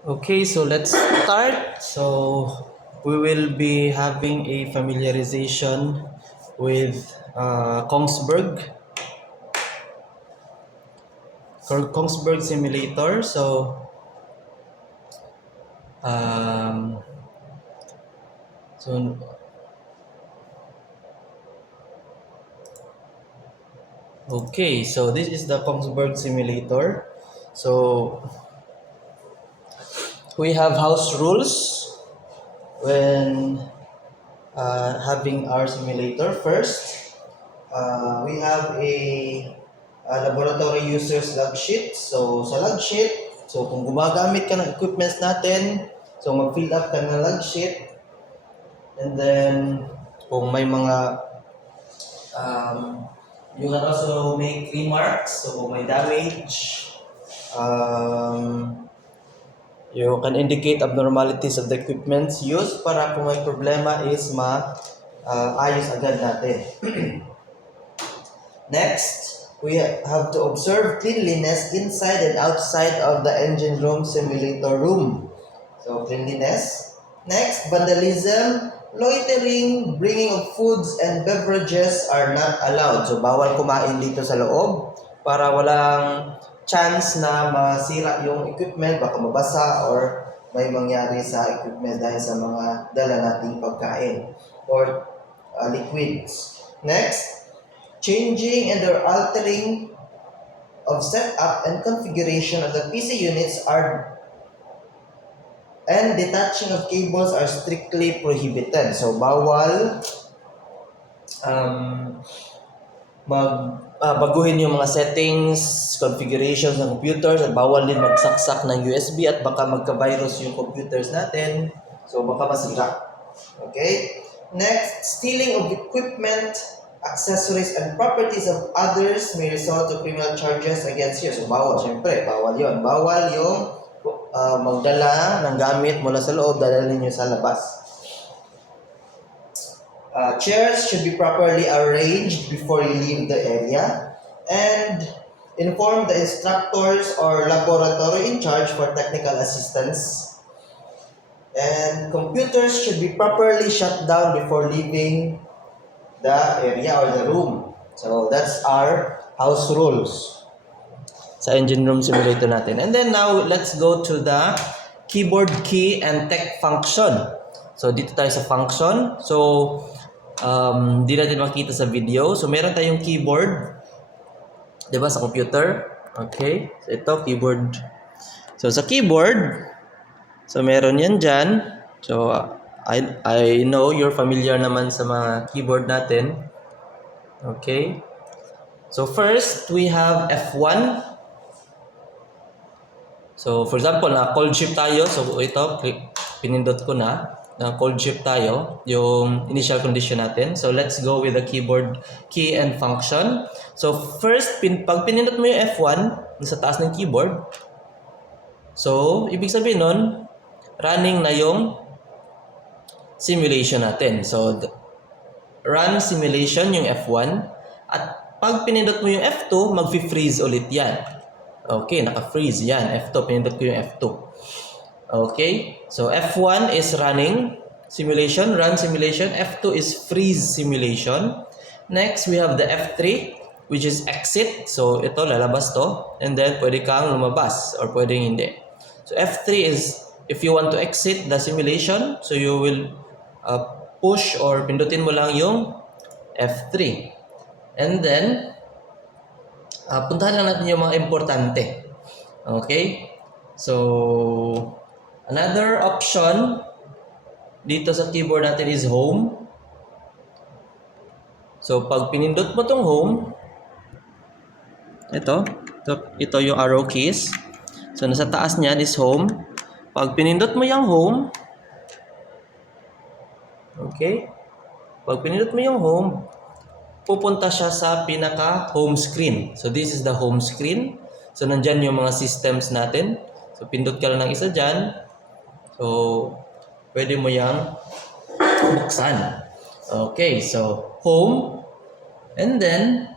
Okay, so let's start. So we will be having a familiarization with Kongsberg simulator. Um, so okay, so this is the Kongsberg simulator. So we have house rules when having our simulator. First, we have a laboratory users log sheet. So sa log sheet, so kung gumagamit ka ng equipments natin, so mag-fill up ka ng log sheet. And then kung may mga you can also make remarks. So kung may damage, um, you can indicate abnormalities of the equipments used para kung may problema is ayos agad natin. Next, we have to observe cleanliness inside and outside of the engine room simulator room. So cleanliness. Next, vandalism, loitering, bringing of foods and beverages are not allowed. So bawal kumain dito sa loob para walang chance na masira yung equipment, baka mabasa or may mangyari sa equipment dahil sa mga dala nating pagkain or liquids. Next, changing and or altering of setup and configuration of the PC units are and detaching of cables are strictly prohibited. So bawal um, baguhin yung mga settings, configurations ng computers at bawal din magsaksak ng USB at baka magka-virus yung computers natin. So baka masira. Okay? Next, stealing of equipment, accessories, and properties of others may result to criminal charges against you. So bawal, syempre, bawal yon. Bawal yung magdala ng gamit mula sa loob, dadalhin nyo sa labas. Chairs should be properly arranged before you leave the area, and inform the instructors or laboratory in charge for technical assistance. And computers should be properly shut down before leaving the area or the room. So that's our house rules sa engine room simulator natin. And then now, let's go to the keyboard key and tech function. So dito tayo sa function. So di natin makita sa video. So meron tayong keyboard, 'di ba, sa computer? Okay. So ito keyboard. So sa keyboard, so meron 'yan diyan. So I know you're familiar naman sa mga keyboard natin. Okay. So first, we have F1. So for example, na cold shift tayo. So ito, pinindot ko na cold shift tayo, yung initial condition natin. So let's go with the keyboard key and function. So first, pag pinindot mo yung F1 sa taas ng keyboard, so ibig sabihin nun, running na yung simulation natin. So run simulation yung F1, at pag pinindot mo yung F2, mag-freeze ulit yan. Okay, naka-freeze yan. F2, pinindot ko yung F2. Okay, so F1 is running simulation, run simulation. F2 is freeze simulation. Next, we have the F3, which is exit. So ito, lalabas to. And then, pwede kang lumabas or pwedeng hindi. So F3 is if you want to exit the simulation, so you will push or pindutin mo lang yung F3. And then, puntahan lang natin yung mga importante. Okay? So, another option dito sa keyboard natin is home. So, pag pinindot mo tong home, ito yung arrow keys. So, nasa taas niyan is home. Pag pinindot mo yung home, okay? Pag pinindot mo yung home, pupunta siya sa pinaka home screen. So this is the home screen. So nandyan yung mga systems natin. So pindot ka lang ng isa dyan. So pwede mo yang buksan. Okay, so home. And then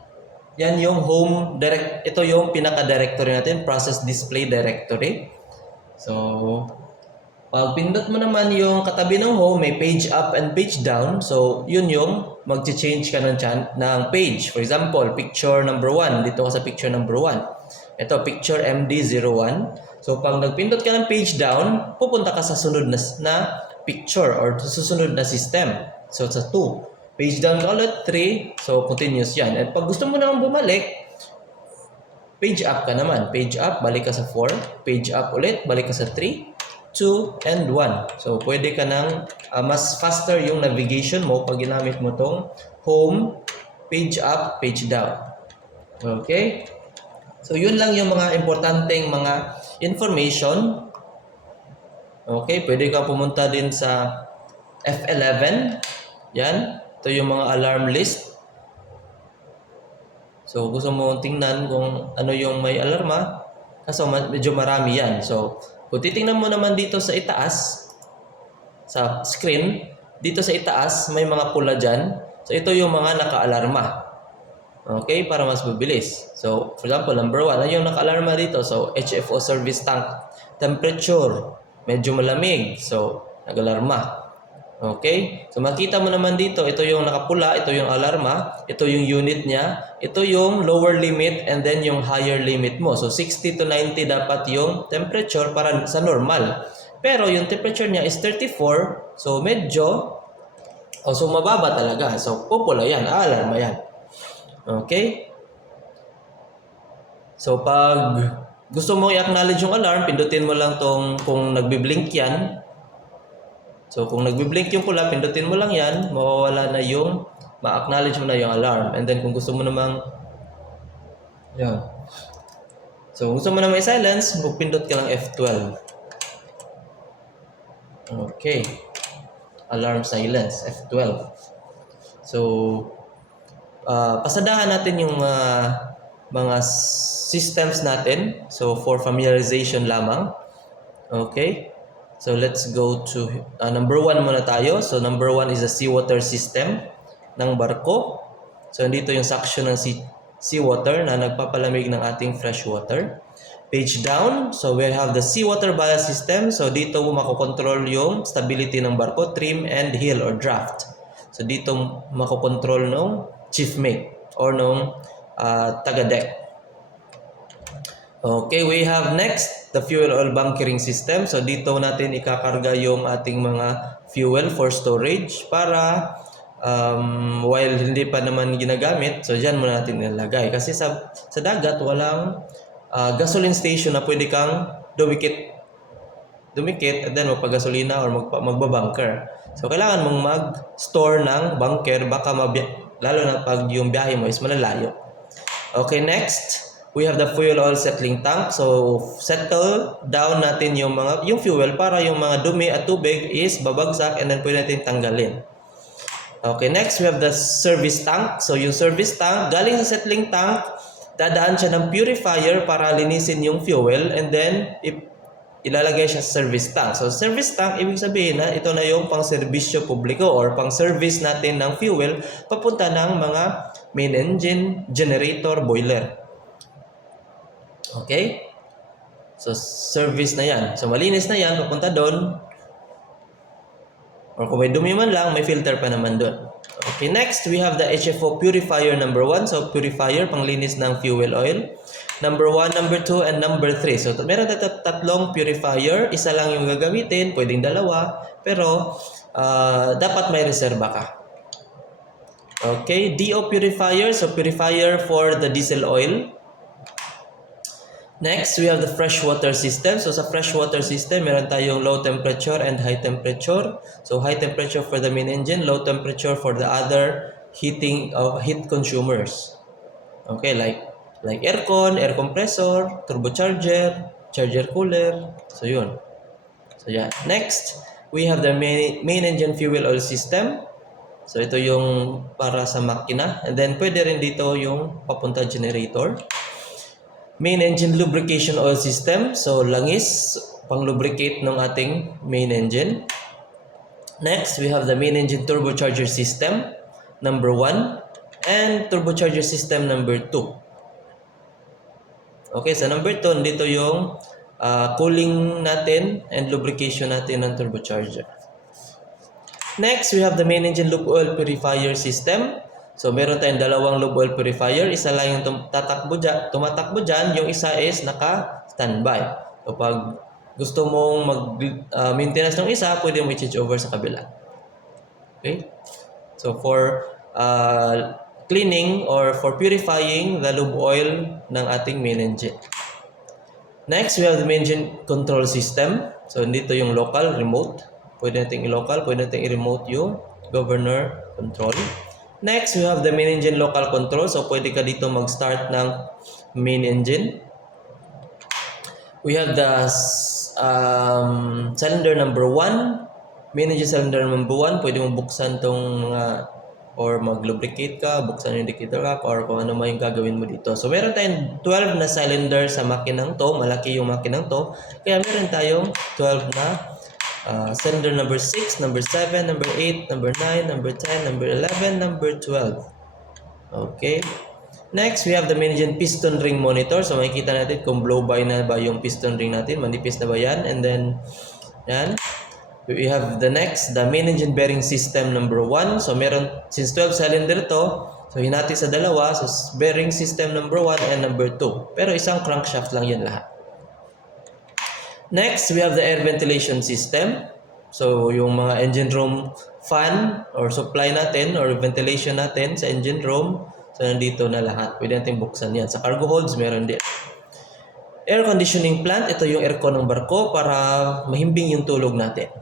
yan yung home ito yung pinaka directory natin, process display directory. So, pag pindot mo naman yung katabi ng home, may page up and page down. So, yun yung mag-change ka ng page. For example, picture number 1. Dito ka sa picture number 1. Ito, picture MD01. So, pag nagpindot ka ng page down, pupunta ka sa sunod na picture or susunod na system. So, sa 2. Page down ka ulit, 3. So, continuous yan. At pag gusto mo naman bumalik, page up ka naman. Page up, balik ka sa 4. Page up ulit, balik ka sa 3. 2 and 1. So, pwede ka ng mas faster yung navigation mo pag ginamit mo tong home, page up, page down. Okay? So, yun lang yung mga importanteng mga information. Okay? Pwede ka pumunta din sa F11. Yan. Ito yung mga alarm list. So, gusto mo tingnan kung ano yung may alarma. Kaso medyo marami yan. So, kung titingnan mo naman dito sa itaas, sa screen, dito sa itaas, may mga pula dyan. So, ito yung mga naka-alarma. Okay? Para mas mabilis. So, for example, number 1, ano yung naka-alarma dito? So, HFO service tank. Temperature, medyo malamig. So, nag-alarma. Okay? So, makita mo naman dito, ito yung nakapula, ito yung alarma, ito yung unit niya, ito yung lower limit, and then yung higher limit mo. So, 60 to 90 dapat yung temperature para sa normal. Pero, yung temperature niya is 34, so medyo, so mababa talaga. So, pupula yan, alarma yan. Okay? So, pag gusto mo i-acknowledge yung alarm, pindutin mo lang tong kung nagbi-blink yan. So, kung nagbi-blink yung pula, pindutin mo lang yan, mawawala na yung, ma-acknowledge mo na yung alarm. And then, kung gusto mo namang, yan. So, kung gusto mo namang i-silence, magpindot ka lang F12. Okay. Alarm silence, F12. So, pasadahan natin yung mga systems natin. So, for familiarization lamang. Okay. So, let's go to number 1 muna tayo. So, number 1 is the seawater system ng barko. So, dito yung suction ng seawater na nagpapalamig ng ating fresh water. Page down. So, we have the seawater ballast system. So, dito mo makokontrol yung stability ng barko, trim and heel or draft. So, dito makokontrol ng chief mate or ng taga-deck. Okay, we have next the fuel oil bunkering system. So dito natin ikakarga yung ating mga fuel for storage para while hindi pa naman ginagamit, so dyan muna natin nilagay. Kasi sa dagat walang gasoline station na pwede kang dumikit and then magpagasolina or magbabunker. So kailangan mong mag-store ng bunker baka lalo na pag yung biyahe mo is malalayo. Okay, next. We have the fuel oil settling tank. So, settle down natin yung fuel para yung mga dumi at tubig is babagsak and then pwede natin tanggalin. Okay, next we have the service tank. So, yung service tank, galing sa settling tank, dadaan siya ng purifier para linisin yung fuel and then ilalagay siya sa service tank. So, service tank, ibig sabihin na ito na yung pang-serbisyo publiko or pang-service natin ng fuel papunta ng mga main engine, generator, boiler. Okay? So, service na yan. So, malinis na yan, papunta doon. Or kung may dumi man lang, may filter pa naman doon. Okay, next, we have the HFO purifier number 1. So, purifier, panglinis ng fuel oil. Number 1, number 2, and number 3. So, meron tatlong purifier. Isa lang yung gagamitin, pwedeng dalawa. Pero, dapat may reserba ka. Okay, DO purifier. So, purifier for the diesel oil. Next, we have the freshwater system. So, sa freshwater system, meron tayong low temperature and high temperature. So, high temperature for the main engine, low temperature for the other heat consumers. Okay, like aircon, air compressor, turbocharger, charger cooler. So, yun. So, yan. Next, we have the main engine fuel oil system. So, ito yung para sa makina. And then, pwede rin dito yung papunta generator. Main engine lubrication oil system. So, langis, pang-lubricate ng ating main engine. Next, we have the main engine turbocharger system, number 1, and turbocharger system number 2. Okay, sa number 2, dito yung cooling natin and lubrication natin ng turbocharger. Next, we have the main engine lube oil purifier system. So, meron tayong dalawang lube oil purifier. Isa lang yung tumatakbo dyan. Yung isa is naka-standby. So, pag gusto mong mag-maintenance ng isa, pwede mo i-change over sa kabila. Okay? So, for cleaning or for purifying the lube oil ng ating main engine. Next, we have the main engine control system. So, dito yung local, remote. Pwede natin i-local, pwede natin i-remote yung governor control. Next, we have the main engine local control. So, pwede ka dito mag-start ng main engine. We have the cylinder number 1. Main engine cylinder number 1. Pwede mo buksan tong mga or mag-lubricate ka, buksan yung indicator ka, or kung ano man yung gagawin mo dito. So, meron tayong 12 na cylinder sa makinang to. Malaki yung makinang to. Kaya meron tayong 12 na cylinder number 6, number 7, number 8, number 9, number 10, number 11, number 12. Okay. Next, we have the main engine piston ring monitor. So, makikita natin kung blow-by na ba yung piston ring natin. Manipis na ba yan? And then, yan. We have the next, the main engine bearing system number 1. So, meron, since 12 cylinder to, so hinati sa dalawa. So, bearing system number 1 and number 2. Pero isang crankshaft lang yan lahat. Next, we have the air ventilation system. So, yung mga engine room fan or supply natin or ventilation natin sa engine room. So, nandito na lahat. Pwede natin buksan yan. Sa cargo holds, meron din. Air conditioning plant. Ito yung aircon ng barko para mahimbing yung tulog natin.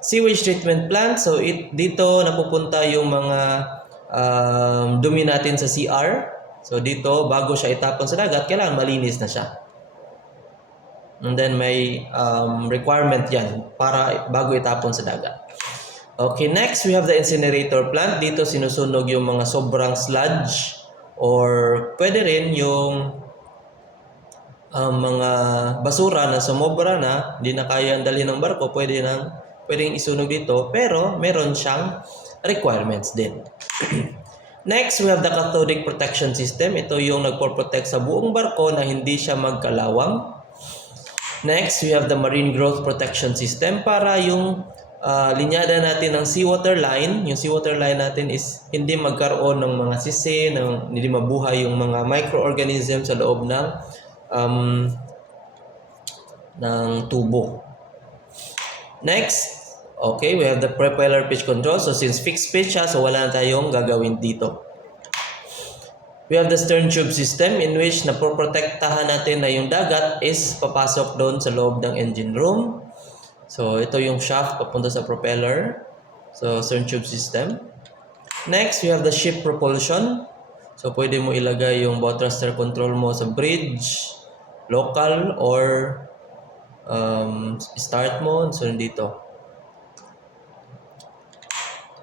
Sewage treatment plant. So, dito napupunta yung mga dumi natin sa CR. So, dito, bago siya itapon sa dagat, kailangan malinis na siya. And then may requirement yan para bago itapon sa dagat. Okay, next we have the incinerator plant. Dito sinusunog yung mga sobrang sludge or pwede rin yung mga basura na sumobra na, hindi na kaya dalhin ng barko, pwedeng isunog dito, pero meron siyang requirements din. Next, we have the cathodic protection system. Ito yung nagpo-protect sa buong barko na hindi siya magkalawang. Next, we have the marine growth protection system para yung linyada natin ng seawater line. Yung seawater line natin is hindi magkaroon ng mga sisi, hindi mabuhay yung mga microorganisms sa loob ng tubo. Next, okay, we have the propeller pitch control. So, since fixed pitch siya, so wala na tayong gagawin dito. We have the stern tube system in which napoprotektahan natin na yung dagat is papasok doon sa loob ng engine room. So, ito yung shaft papunta sa propeller. So, stern tube system. Next, we have the ship propulsion. So, pwede mo ilagay yung bow thruster control mo sa bridge, local, or start mo. So, dito.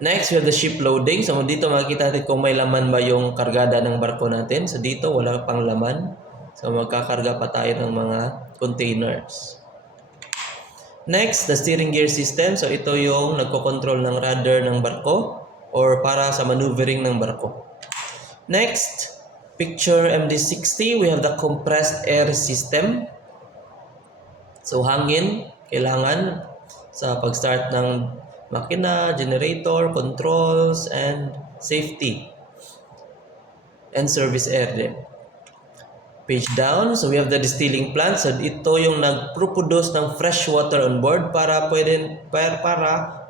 Next, we have the ship loading. So, dito makikita natin kung may laman ba yung kargada ng barko natin. So, dito wala pang laman. So, magkakarga pa tayo ng mga containers. Next, the steering gear system. So, ito yung nagko-control ng rudder ng barko or para sa maneuvering ng barko. Next, picture MD60. We have the compressed air system. So, hangin, kailangan sa pag-start ng makina, generator, controls, and safety. And service air din. Page down. So, we have the distilling plant. So, ito yung nag-produce ng fresh water on board para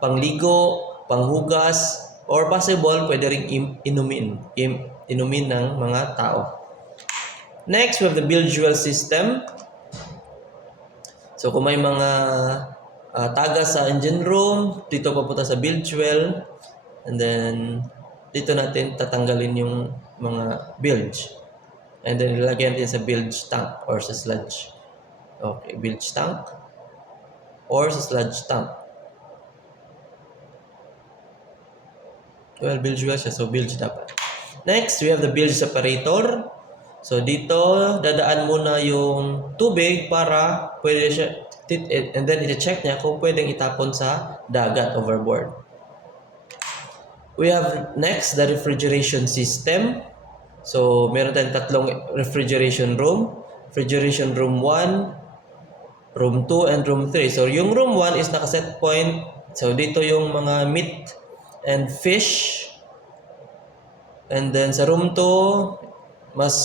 pangligo, panghugas, or possible, pwede rin inumin ng mga tao. Next, we have the bilge fuel system. So, kung may mga tagas sa engine room, dito papunta sa bilge well, and then dito natin tatanggalin yung mga bilge, and then ilagay natin sa bilge tank or sa sludge. Okay, bilge tank or sa sludge tank. Well, bilge well siya, so bilge dapat. Next, we have the bilge separator. So dito dadaan muna yung tubig para pwede siya, and then i-check niya kung pwedeng itapon sa dagat overboard. We have next the refrigeration system. So meron tayong tatlong refrigeration room. Refrigeration room 1, room 2 and room 3. So yung room 1 is naka-set point. So dito yung mga meat and fish. And then sa room 2, mas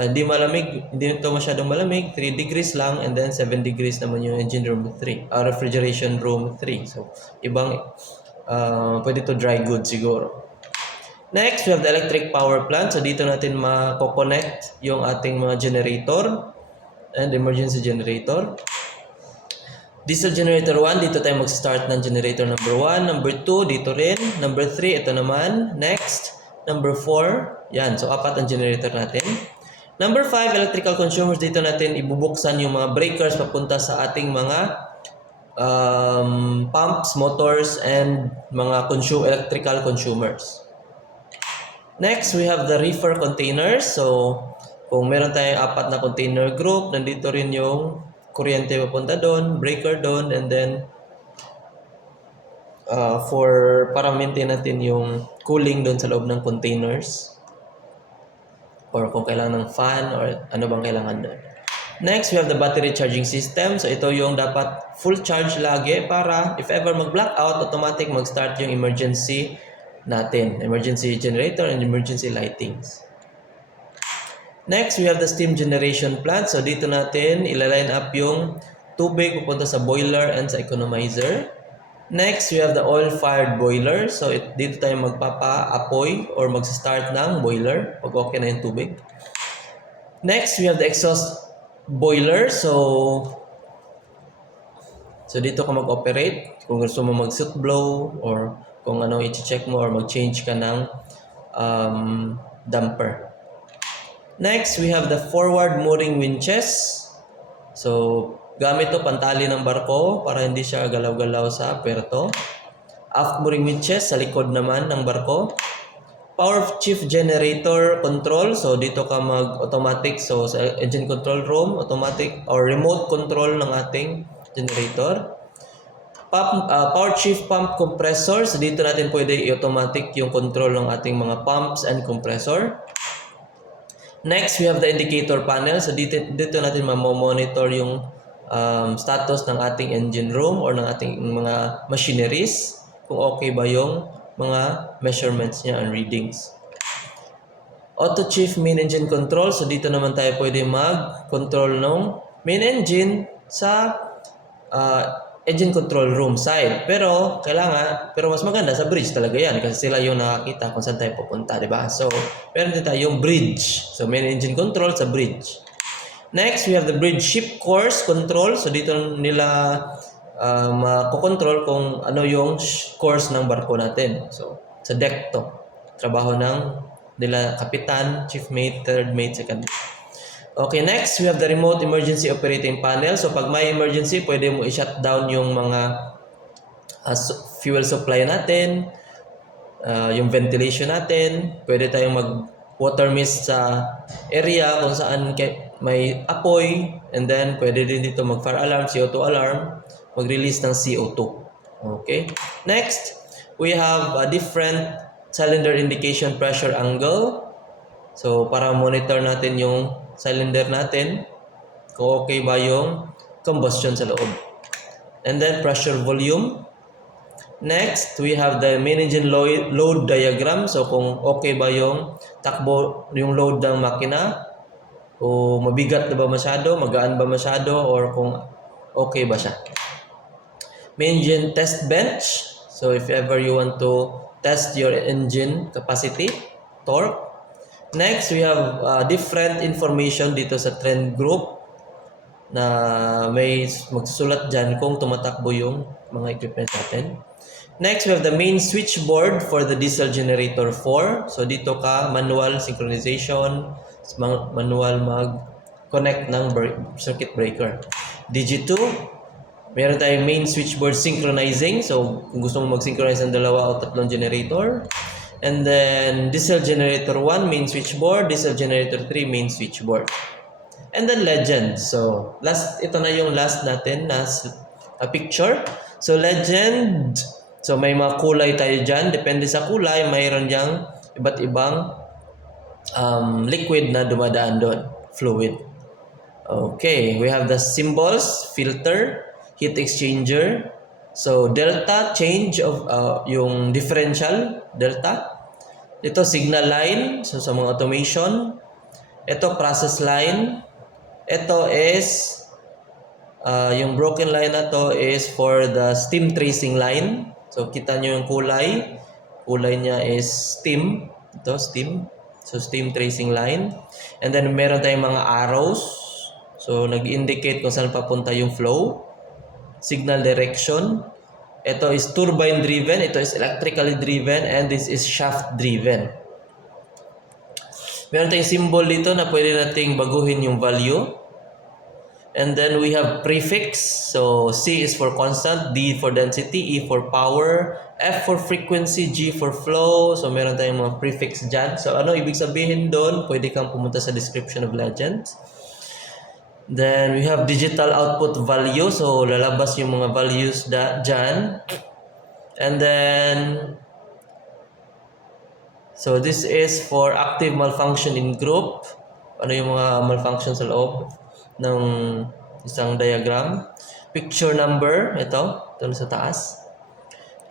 hindi malamig, hindi ito masyadong malamig, 3 degrees lang, and then 7 degrees naman yung engine room 3, refrigeration room 3. So, ibang, pwede to dry goods siguro. Next, we have the electric power plant. So, dito natin mako-connect yung ating mga generator and emergency generator. Diesel generator 1, dito tayo mag-start ng generator number 1. Number 2, dito rin. Number 3, ito naman. Next. Number 4, yan. So, 4 ang generator natin. Number 5, electrical consumers. Dito natin ibubuksan yung mga breakers papunta sa ating mga pumps, motors, and mga electrical consumers. Next, we have the reefer containers. So, kung meron tayong 4 na container group, nandito rin yung kuryente papunta doon, breaker doon, and then para maintain natin yung cooling doon sa loob ng containers, or kung kailangan ng fan or ano bang kailangan doon. Next, we have the battery charging system. So ito yung dapat full charge lagi para if ever mag-blackout, automatic mag-start yung emergency natin, emergency generator and emergency lightings. Next, we have the steam generation plant. So dito natin ila-line up yung tubig pupunta sa boiler and sa economizer. Next, we have the oil-fired boiler. So, dito tayo magpapa-apoy or mag-start ng boiler pag okay na yung tubig. Next, we have the exhaust boiler. So dito ka mag-operate. Kung gusto mo mag-soot blow or kung ano i-check mo or mag-change ka ng damper. Next, we have the forward mooring winches. So, gamit to pantali ng barko para hindi siya galaw-galaw sa puerto. Aft mooring winches sa likod naman ng barko. Power shift generator control. So dito ka mag-automatic. So sa engine control room, automatic or remote control ng ating generator. Power shift pump compressor. So dito natin pwede i-automatic yung control ng ating mga pumps and compressor. Next, we have the indicator panel. So dito natin ma-monitor yung status ng ating engine room or ng ating mga machineries, kung okay ba yung mga measurements niya and readings. Auto Chief Main Engine Control. So dito naman tayo pwede mag-control ng main engine sa engine control room side. Pero mas maganda sa bridge talaga yan kasi sila yung nakakita kung saan tayo pupunta, di ba? So meron din tayong bridge. So main engine control sa bridge. Next, we have the bridge ship course control. So dito nila makokontrol kung ano yung course ng barko natin. So sa deck to. Trabaho ng nila kapitan, chief mate, third mate, second mate. Okay, next, we have the remote emergency operating panel. So pag may emergency, pwede mo i-shut down yung mga fuel supply natin, yung ventilation natin. Pwede tayong mag-water mist sa area kung saan may apoy, and then pwede din dito mag-fire alarm, CO2 alarm, mag-release ng CO2. Okay? Next, we have a different cylinder indication pressure angle. So, para monitor natin yung cylinder natin, kung okay ba yung combustion sa loob. And then, pressure volume. Next, we have the main engine load diagram. So, kung okay ba yung takbo, yung load ng makina, o mabigat na ba masyado, magaan ba masyado, or kung okay ba siya. Main engine test bench. So if ever you want to test your engine capacity, torque. Next, we have different information dito sa trend group na may magsusulat dyan kung tumatakbo yung mga equipment natin. Next, we have the main switchboard for the diesel generator 4. So dito ka manual synchronization, manual mag-connect ng circuit breaker. Digi2, meron tayong main switchboard synchronizing. So, kung gusto mo mag-synchronize ng 2 o 3 generator. And then, diesel generator 1, main switchboard. Diesel generator 3, main switchboard. And then, legend. So, ito na yung last natin na picture. So, legend. So, may mga kulay tayo dyan. Depende sa kulay, mayroon diyang iba't ibang liquid na dumadaan doon, fluid. Okay, we have the symbols, filter, heat exchanger. So delta, change of yung differential, delta. Ito signal line, so sa mga automation. Ito process line. Ito is yung broken line na to is for the steam tracing line. So kita nyo yung kulay. Kulay niya is steam. Ito steam. So steam tracing line. And then meron tayong mga arrows. So nag-indicate kung saan papunta yung flow. Signal direction. Ito is turbine driven. Ito is electrically driven. And this is shaft driven. Meron tayong symbol dito na pwede nating baguhin yung value. And then we have prefix. So C is for constant, D for density, E for power, F for frequency, G for flow. So meron tayong mga prefix dyan. So ano ibig sabihin doon? Pwede kang pumunta sa description of legends. Then we have digital output value. So lalabas yung mga values dyan. And then so this is for active malfunction in group. Ano yung mga malfunction sa loob ng isang diagram. Picture number, ito sa taas.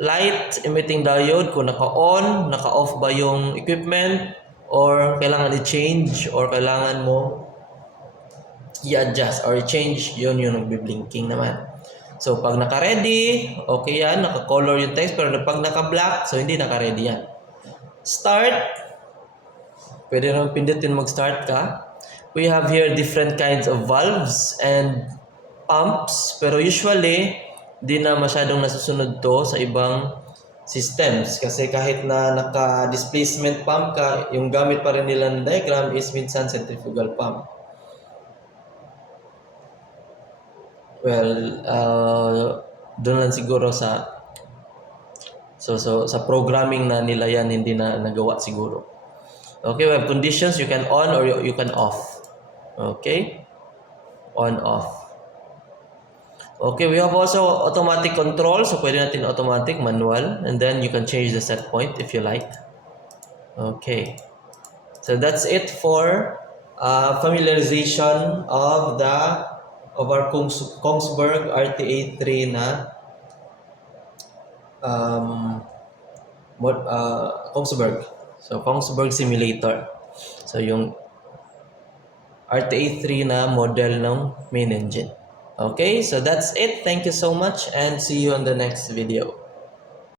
Light emitting diode, kung naka-on, naka-off ba yung equipment, or kailangan i-change, or kailangan mo i-adjust or i-change, yun yung nagbi-blinking naman. So pag naka-ready, okay yan, naka-color yung text, pero pag naka-black, so hindi naka-ready yan. Start, pwede naman pindutin mag-start ka. We have here different kinds of valves and pumps, pero usually di na masyadong nasusunod to sa ibang systems kasi kahit na naka-displacement pump ka, yung gamit pa rin nila ng diagram is minsan centrifugal pump. Well, doon lang siguro sa sa programming na nila yan hindi na nagawa siguro. Okay, we have conditions, you can on or you can off. Okay? On, off. Okay, we have also automatic control. So, pwede natin automatic, manual. And then, you can change the set point if you like. Okay. So, that's it for familiarization of our Kongsberg RTA3 na Kongsberg. So, Kongsberg simulator. So, yung RTA3 na model ng main engine. Okay, so that's it. Thank you so much and see you on the next video.